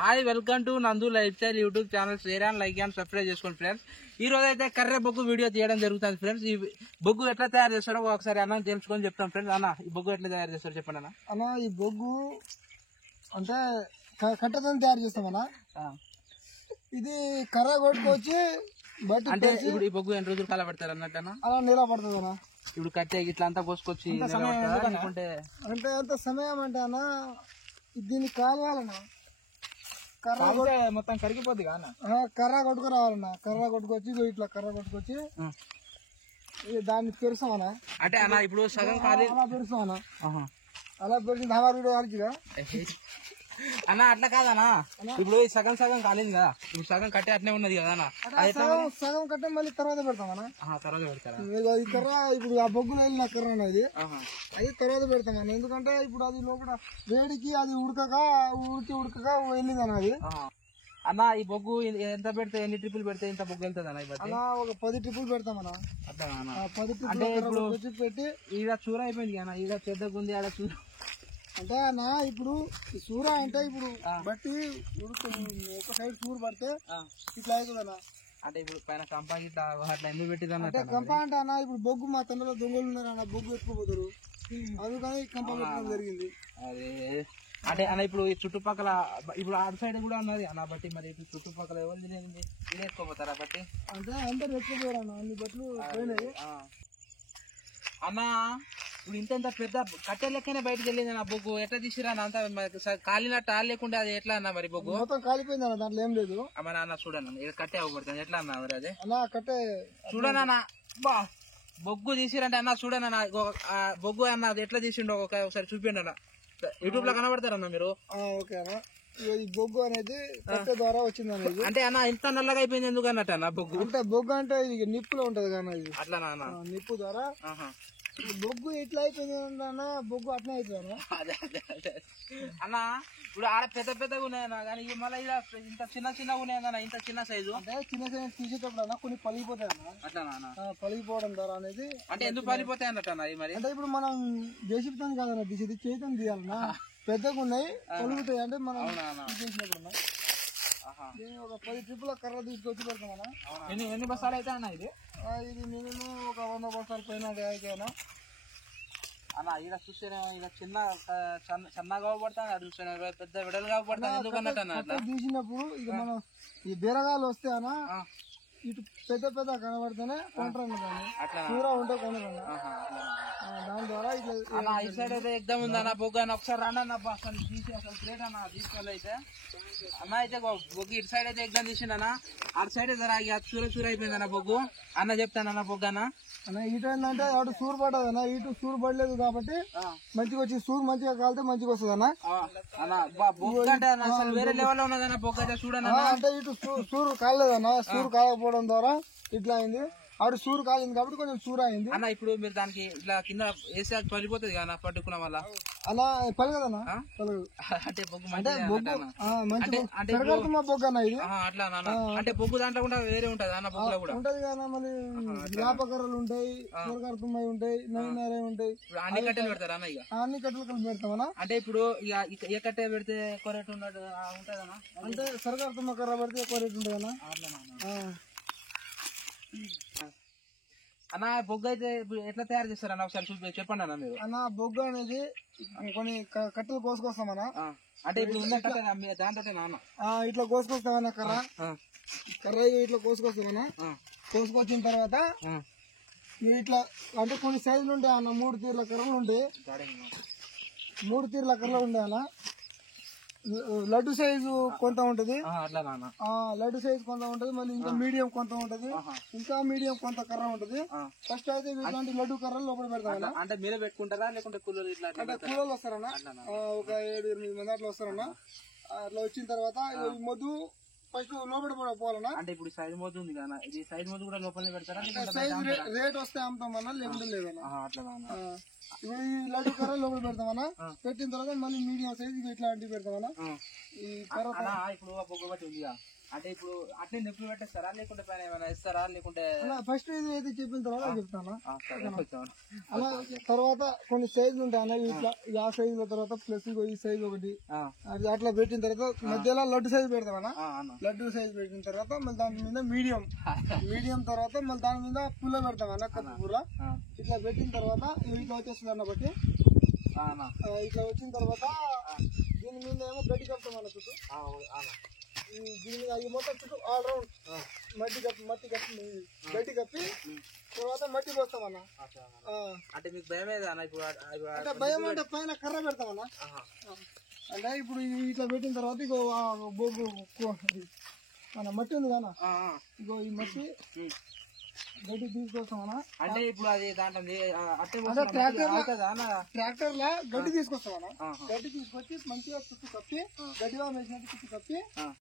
Hi welcome to నందు life style YouTube channel. Share and like and subscribe చేసుకోండి friends. ఈ రోజు అయితే కర్రె బొగ్గు వీడియో తీయడం జరుగుతుంది ఫ్రెండ్స్. ఈ బొగ్గు ఎట్లా తయారు చేస్తారో ఒకసారి అన్న తెలుసుకొని చెప్తాం ఫ్రెండ్స్. అన్న ఈ బొగ్గు ఎట్లా తయారు చేస్తారో చెప్పండి అన్న. అన్న ఈ బొగ్గు అంటే కట్టెతో తయారు చేస్తామన్నా. ఇది కర్ర కొట్టుకొచ్చి బట్టి అంటే ఇప్పుడు ఈ బొగ్గు ఎన్ని రోజులు కాలబెడతారు అన్నట్టు అన్న? అలా నీలా పడుతుంది అన్న. ఇప్పుడు కట్టే ఇట్లా అంతా కోసుకొచ్చి అంటే ఎంత సమయం అంటే అన్న దీన్ని కాలవాలన్నా. కర్ర మొత్తం కరిగిపోద్ది కర్ర కొట్టుకు రావాలన్నా. కర్ర కొట్టుకొచ్చి ఇట్లా కర్ర కొట్టుకొచ్చి దాన్ని పెరుస్తామన్నా. అంటే అన్న ఇప్పుడు సగం ఖాళీ అలా పెరుస్తామన్నా. అలా పెరిగింది హమారు కాల్చిగా అన్న. అట్లా కాదనా, ఇప్పుడు సగం సగం కాలేదు కదా, ఇప్పుడు సగం కట్టే అట్నే ఉన్నది కదా అన్న. సగం కట్టే మళ్ళీ తర్వాత పెడతామన్నా. తర్వాత పెడతారా? ఈ కర్ర ఇప్పుడు ఆ బొగ్గులో వెళ్ళిన కర్ర అనేది అది తర్వాత పెడతామన్నా. ఎందుకంటే ఇప్పుడు అది లోపల వేడికి అది ఉడకక వెళ్ళింది అన్నది. అన్న ఈ బొగ్గు ఎంత పెడితే ఎన్ని ట్రిపుల్ పెడితే ఇంత బొగ్గు వెళ్తుంది అన్న? ఒక 10 ట్రిపుల్ పెడతామన్నా. అట్లా 10 అంటే ఇప్పుడు పెట్టి ఈడ చూర అయిపోయింది కదా, ఈడ పెద్దగుంది ఆడ చూర. అంటే అన్న ఇప్పుడు సూర అంటే ఇప్పుడు బట్టి ఒక సైడ్ సూరు పడితే ఇట్లా అవుతుంది అన్న. అంటే ఇప్పుడు పైన కంపా గిట్లా అట్లా ఎందుకు పెట్టింది అంటే కంప అంటే అన్న ఇప్పుడు బొగ్గు మా తండ్రిలో దొంగలు ఉన్నారు అన్న, బొగ్గు ఎత్తుకుపోతారు, అందుకని కంప పెట్టడం జరిగింది. అదే అంటే అన్న ఇప్పుడు ఈ చుట్టుపక్కల ఇప్పుడు అటు సైడ్ కూడా ఉన్నది అన్న బట్టి, మరి ఇప్పుడు చుట్టుపక్కల ఎవరు తినేసుకోపోతారా బట్టి? అంటే అందరు ఎత్తుకుపోయారు అన్న, అన్ని బట్టలు పోయినాయి అన్న. ఇప్పుడు ఇంత పెద్ద కట్టె లెక్కనే బయటకు వెళ్ళింది నా బొగ్గు. ఎట్లా తీసిరా అంత కాలినట్టు లేకుండా అది ఎట్లా అన్న మరి బొగ్గు? మొత్తం కాలిపోయింది అన్న, దాంట్లో ఏం లేదు. మరి అన్న చూడన్న కట్టె అవ్వబడుతుంది ఎట్లా అన్న మరి అది? అన్న కట్టె చూడనా బా బొగ్గు తీసిరంటే అన్న చూడనా బొగ్గు అన్న అది ఎట్లా తీసిండో ఒకసారి చూపిండి అన్న. యూట్యూబ్ లో కనబడతారన్న మీరు? ఓకే అన్న. ఈ బొగ్గు అనేది కట్టె ద్వారా వచ్చింది అనేది. అంటే అన్న ఇంత నల్లగా అయిపోయింది ఎందుకు అన్నట్టు అన్న బొగ్గు? అంటే బొగ్గు అంటే నిప్పులో ఉంటది కానీ ఇది అట్లా నిప్పు ద్వారా బొగ్గు ఎట్లా అయిపోయింది అన్న. బొగ్గు అట్నే అయిపోయాను అన్న. ఇప్పుడు ఆడ పెద్ద పెద్దగా ఉన్నాయన్న, కానీ మళ్ళీ ఇంత చిన్నగా ఉన్నాయన్న, ఇంత చిన్న సైజు. అంటే చిన్న సైజు తీసేటప్పుడు అన్న కొన్ని పలిగిపోతాయి అన్న. అట్లా పలిగిపోవడం ద్వారా అనేది. అంటే ఎందుకు పలిగిపోతాయి అన్నట్టు అన్న మరి? అంటే ఇప్పుడు మనం దేశిపుతాం కాదన్న, తీసేది చేతం తీయాలన్నా. పెద్దగా ఉన్నాయి పలుగుతాయి అంటే మనం చేసినప్పుడు ఒక 10 ట్రిపుల కర్ర తీసుకొచ్చి పెడతామన్నా. ఎన్ని బస్తాలు అయితే అన్న ఇది? ఇది మినిమం ఒక 100 బస్తాల పైన అయినా అన్న. ఈడ చూస్తేనే ఈడ చిన్నగా అవ్వబడతాను, అది చూస్తేనే పెద్ద విడలు కాబడతాను ఎందుకు అన్నట్టు అన్న. తీసినప్పుడు ఇక మనం ఈ బీరగాలు వస్తే అన్న ఇటు పెద్ద పెద్ద కనబడితేనే కొంటారు అట్లా కూర ఉంటే కొనరు. దాని ద్వారా ఇట్లా ఈ సైడ్ అయితే ఎగ్దమ్ ఉంది అన్న బొగ్గు అన్న. ఒకసారి రండి అన్న అసలు తీసి అసలు గ్రేట్ అన్న తీసుకోవాలి అయితే అన్న. అయితే బొగ్గు ఇటు సైడ్ అయితే ఎగ్దమ్ తీసిండు అన్న. అటు సైడ్ చూర అయిపోయింది అన్న బొగ్గు అన్న. చెప్తాను అన్న బొగ్గు అన్న. ఇటు ఏంటంటే అటు సూరు పడ్డది అన్న, ఇటు సూరు పడలేదు కాబట్టి మంచిగా వచ్చి సూరు మంచిగా కాలితే మంచిగా వస్తుంది అన్న. అసలు వేరే లెవెల్ లో ఉన్నదన్న బొగ్గు అయితే చూడన్న. అంటే ఇటు సూరు కాలేదన్న, సూరు కాలకపోవడం ద్వారా ఇట్లా అయింది. ఆవిడ సూరు కాలింది కాబట్టి కొంచెం సూరు అయింది అన్న. ఇప్పుడు మీరు దానికి ఇట్లా కింద వేసి అది పడిపోతుంది కదా పట్టుకున్న వల్ల అలా పలగదన్నా. పలగదు అంటే బొగ్గు అంటే బొగ్గు బొగ్గు అన్న ఇది. అట్లా అంటే బొగ్గు దాంట్లో కూడా వేరే ఉంటది అన్న, బొగ్గులో కూడా ఉంటది కదా. మళ్ళీ వ్యాపకర్రలు ఉంటాయి, కూరగారతుమ్మాయి ఉంటాయి, నవీనారే ఉంటాయి. అన్ని కట్టెలు పెడతారు అన్న? ఇక అన్ని కట్టెలు కలిపి పెడతామన్నా. అంటే ఇప్పుడు ఇక ఏ కట్టె పెడితే ఎక్కువ రేటు ఉన్నట్టు ఉంటదన్నా? అంటే సరకారుతుమ్మ కర్ర పెడితే ఎక్కువ రేటు ఉంటుంది అన్న. అన్న బొగ్గు అయితే ఎట్లా తయారు చేస్తారు అన్న ఒకసారి చెప్పండి అన్న మీరు. అన్న బొగ్గు అనేది కొన్ని కట్టెలు కోసుకొస్తామన్నా. అంటే ఇప్పుడు ఉన్న కట్టె దాంతో నాన్న ఇట్లా కోసుకొస్తామన్నా. కర్ర ఇట్లా కోసుకొస్తామన్నా. కోసుకొచ్చిన తర్వాత ఇట్లా అంటే కొన్ని సైజులు ఉంటాయి అన్న. 3 తీర్ల కర్రలు ఉంటాయి, 3 తీర్ల కర్రలు ఉంటాయి అన్న. లడ్డు సైజు కొంత ఉంటది, లడ్డు సైజు కొంత ఉంటది, మళ్ళీ ఇంకా మీడియం కొంత ఉంటది, ఇంకా మీడియం కొంత కర్ర ఉంటది. ఫస్ట్ అయితే ఇట్లాంటి లడ్డు కర్రలు లోపల పెడతామన్నా. అంటే మీరే పెట్టుకుంటారా లేకుంటే కూలీలు? ఇట్లా అంటే కూలీలు వస్తారన్నా, ఒక 7-8 మంది అట్లా వస్తారన్నా. అట్లా వచ్చిన తర్వాత మొద్దు ఫస్ట్ లోపల పోవాలన్నా. అంటే ఇప్పుడు సైజ్ మొద్దు ఉంది కదా, ఇది సైజ్ మొద్దు కూడా లోపలే పెడతారా? సైజ్ రేట్ వస్తే అమ్ముతామన్నా, లేకుంటే లేదన్నా. ఇప్పుడు ఈ లడ్డు కర్ర లోపల పెడతామన్నా. పెట్టిన తర్వాత మళ్ళీ మీడియం సైజ్ ఇట్లాంటివి పెడతామన్నా. ఈ కర్ర ఇప్పుడు బొగ్గు బట్టి ఉంది అంటే ఇప్పుడు అట్లే నిప్పులు పెట్టేస్తారా లేకుంటే పైన ఏమైనా ఇస్తారా లేకుంటే ఫస్ట్ ఇది అయితే చెప్పిన తర్వాత చెప్తాను. సరే, అలా తర్వాత కొన్ని సైజులు ఉంటాయి అన్న, ఇట్లా ఆ సైజుల తర్వాత ప్లస్ ఈ సైజ్ ఒకటి అది అట్లా పెట్టిన తర్వాత మధ్యలో లడ్డు సైజ్ పెడతామన్నా. లడ్డు సైజ్ పెట్టిన తర్వాత మళ్ళీ దాని మీద మీడియం తర్వాత మళ్ళీ దాని మీద పుల్ల పెడతాం అన్న, కప్పు పుల్ల. ఇట్లా పెట్టిన తర్వాత ఇట్లా వచ్చేస్తుంది అన్న బట్టి. ఇట్లా వచ్చిన తర్వాత దీని మీద ఏమో గడ్డి కప్తాం అన్న చుట్టూ. దీని మీద అవి మొత్తం చుట్టూ ఆల్ రౌండ్ మట్టి కప్పి గడ్డి కప్పి తర్వాత మట్టి పోస్తామన్నా. అంటే మీకు భయం ఏదన్నా ఇప్పుడు? అంటే భయం అంటే పైన కర్ర పెడతామన్నా. అంటే ఇప్పుడు ఇట్లా పెట్టిన తర్వాత ఇగో బొగ్గు మన మట్టి ఉంది కదా, ఇగో ఈ మట్టి గడ్డి తీసుకొస్తామన్నా. అంటే ఇప్పుడు అది దాంట్లో ట్రాక్టర్ లా గడ్డి తీసుకొస్తామన్నా. గడ్డి తీసుకొచ్చి మంచిగా చుట్టూ కప్పి గడ్డిలో వేసినట్టు చుట్టూ కప్పి